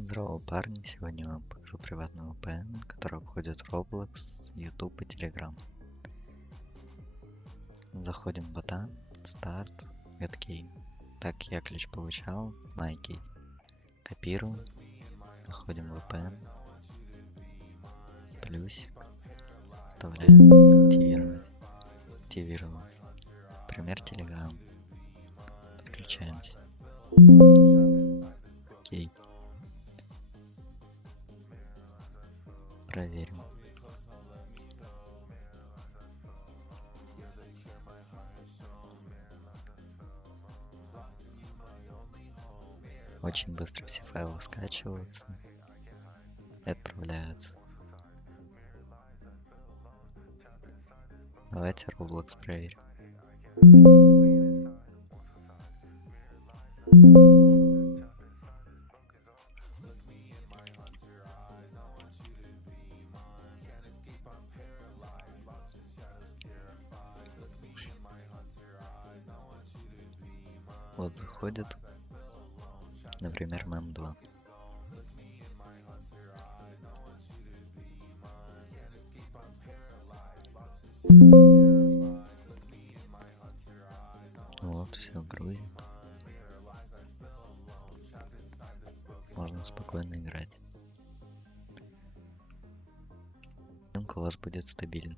Здорово, парни! Сегодня я вам покажу приватный VPN, который обходит Roblox, YouTube и Telegram. Заходим в бота, старт, GetKey. Так я ключ получал, MyKey. Копируем, находим VPN, плюсик, вставляем, активировалось. Пример Telegram. Подключаемся. Окей. Проверим. Очень быстро все файлы скачиваются и отправляются. Давайте Roblox проверим. Вот заходит, например, MEM 2. Вот, все грузит. Можно спокойно играть. У вас будет стабильно.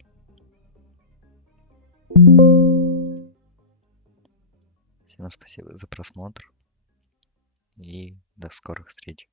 Всем спасибо за просмотр и до скорых встреч.